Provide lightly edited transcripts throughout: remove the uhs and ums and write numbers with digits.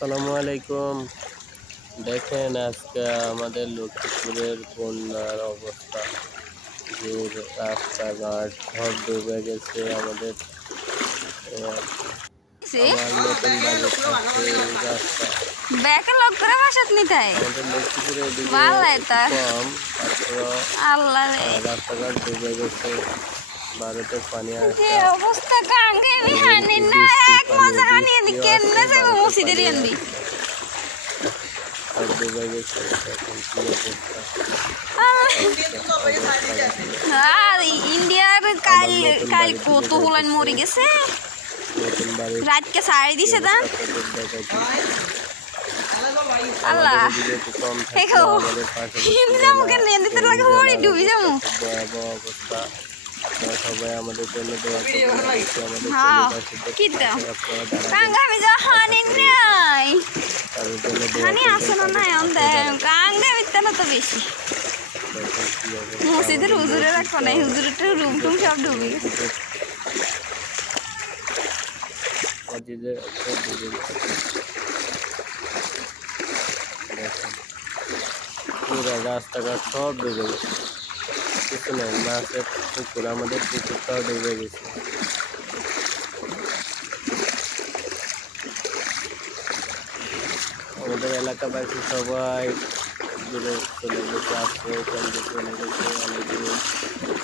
আসসালামু আলাইকুম। দেখেন আজকে আমাদের লক্ষ্মীপুরের বন্যার অবস্থা, যে রাস্তাঘাট সব ডুবে গেছে। আহ, সে আমার নতুন বাড়ি থাকছে এই রাস্তা। ব্যাকে লক করে বাসাত নিতাই আমাদের লক্ষ্মীপুরে এদিকে ভালাই একটু তার কম, তারপর আল্লাহ রে রাস্তাঘাট ডুবে গেছে। ভারতের পানি যে আসা, অবস্থা কাঙ্গে বিহানি এমনকি না বৃষ্টির এক পানি, মজা হানি এদি বৃষ্টিও কেন্নে আসছে, যাবো ভারতের মসজিদের পানি এন্দি আসছে, সব ডুবে গেছে। এখন কি অবস্থা, অবস্থা দেখেন। আর ইন্ডিয়ার কাল আমার নতুন কাল বাড়ির দিকে কত হলান যাইতেছে। মরে গেছে নতুন বাড়ির রাতকে সারি কি দিছে দান অবস্থা আপনাদের দেখাইছি। আল্লাহ আমাদের এদিকে একটু কম হেগো থাকলেও আমাদের পার্শ্ববর্তী হিন্দি জেলা আমাকে নিতে ফেনী লাগে হরি জেলার ডুবি অবস্থা যাবো খুব ভয়াবহ অবস্থা। আপনারা সবাই আমাদের জন্য দোয়া করবেন, অবশ্যই আমাদের হ্যাঁ ফেনীবাসীদের কি দাও পাশে আপনারা দাঁড়াবেন। কাঙ্গা আমি যা আশা হানি করি নাই তাদের জন্য দোয়া হানি করবেন, আসে না তাদের নাই পাশে অন্ধে দাঁড়াবেন। কাঙ্গা মিথ্যা না তো বেশি দেখেন কি অবস্থা, মসজিদের আমাদের হুজুরে রাখো নাই মসজিদটাও, হুজুরের রুম মসজিদের টুম সব পাশে ডুবে গেছে মসজিদের একটা ডুবে গেছে। দেখেন পুরো রাস্তাঘাট সব ডুবে গেছে, কিছু নেই। মাছের পুকুর, আমাদের পুকুরটাও ডুবে গেছে। আমাদের এলাকাবাসী সবাই দূরে চলে গেছে, আশ্রয় কেন্দ্রে চলে গেছে।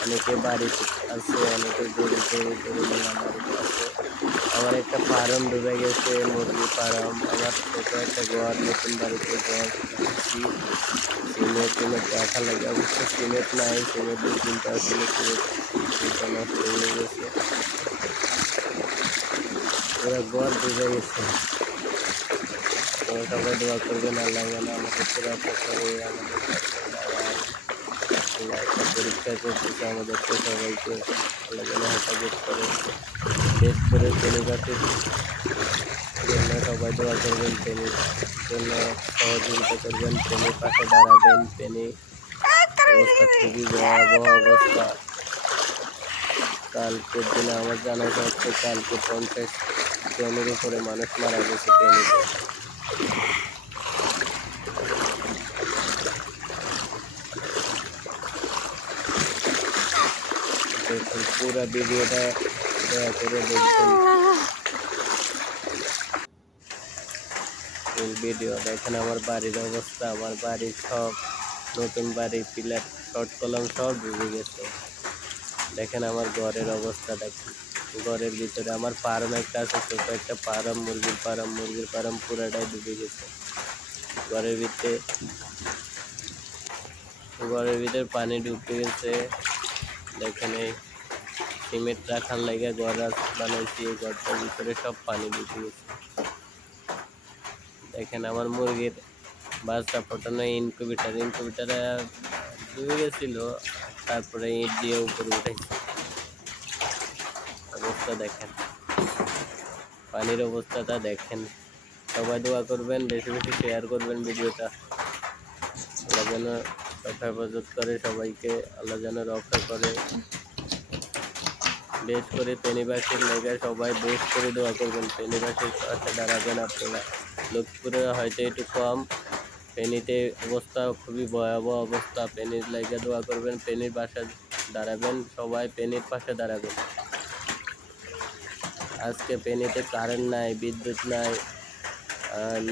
অনেকে বাড়িতে আছে, অনেকে গরু গরু গরু নিয়ে বাড়িতে আছে। আমার একটা ফার্ম ডুবে গেছে, মুরগি ফার্ম। আমার ছোট একটা ঘর, নতুন বাড়িতে ঘর করছি। সিমেন্ট রাখা লাগে, অবশ্য সিমেন্ট নাই, সিমেন্টের চিন্তা আসলে সিমেন্টটা নষ্ট হয়ে গেছে, পুরো ঘর ডুবে গেছে। আপনারা সবাই দোয়া করবেন, আল্লাহ যেন আমাদেরকে রক্ষা করে, আমাদের পাশে দাঁড়ায়। আল্লাহ একটা পরীক্ষা করতেছে আমাদেরকে সবাইকে, আল্লাহ যেন হেফাজত করে। বিশেষ করে ফেনীবাসীর জন্য সবাই দোয়া করবেন, ফেনীর জন্য সহযোগিতা করবেন, ফেনীর পাশে দাঁড়াবেন। ফেনী অবস্থা খুবই ভয়াবহ অবস্থা। কালকের দিনে আমার জানা যাচ্ছে কালকে 50 জনের উপরে মানুষ মারা গেছে ফেনীতে। দেখুন পুরো ভিডিওটা দয়া করে দেখবেন, ফুল ভিডিও দেখেন। আমার বাড়ির অবস্থা, আমার বাড়ির সব নতুন বাড়ি, পিলার, শর্ট কলম সব ডুবে গেছে। দেখেন আমার ঘরের অবস্থা দেখেন, ঘরের ভিতরে আমার ফার্ম একটা আছে, ছোট একটা ফার্ম, মুরগির ফার্ম পুরাটাই ডুবে গেছে। ঘরের ভিতরে ঘরের ভিতরে পানি ঢুকে গেছে। দেখেন এই সিমেন্ট রাখার লাগে ঘর বানাইছি, এই ঘরটার ভিতরে সব পানি ঢুকে গেছে। দেখেন আমার মুরগির বাচ্চা ফোটানো ইনকিউবেটারে ডুবে গেছিল, তারপরে ইট দিয়ে উপরে উঠেছে। অবস্থা দেখেন, পানির অবস্থাটা দেখেন। সবাই দোয়া করবেন, বেশি বেশি শেয়ার করবেন ভিডিওটা। আল্লাহ যেন সব হেফাজত করে সবাইকে, আল্লাহ যেন রক্ষা করে। বেশ করে ফেনীবাসীর লেগে সবাই বেশ করে দোয়া করবেন, ফেনীবাসীর পাশে দাঁড়াবেন আপনারা। লক্ষ্মীপুরে হয়তো একটু কম, ফেনীতে অবস্থা খুবই ভয়াবহ অবস্থা। ফেনীর লেগে দোয়া করবেন, ফেনীর পাশে দাঁড়াবেন, সবাই ফেনীর পাশে দাঁড়াবেন। আজকে ফেনীতে কারেন্ট নাই, বিদ্যুৎ নাই,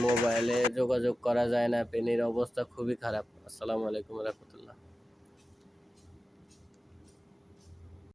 মোবাইলে যোগাযোগ করা যায় না। ফেনীর অবস্থা খুবই খারাপ। আসসালামু আলাইকুম।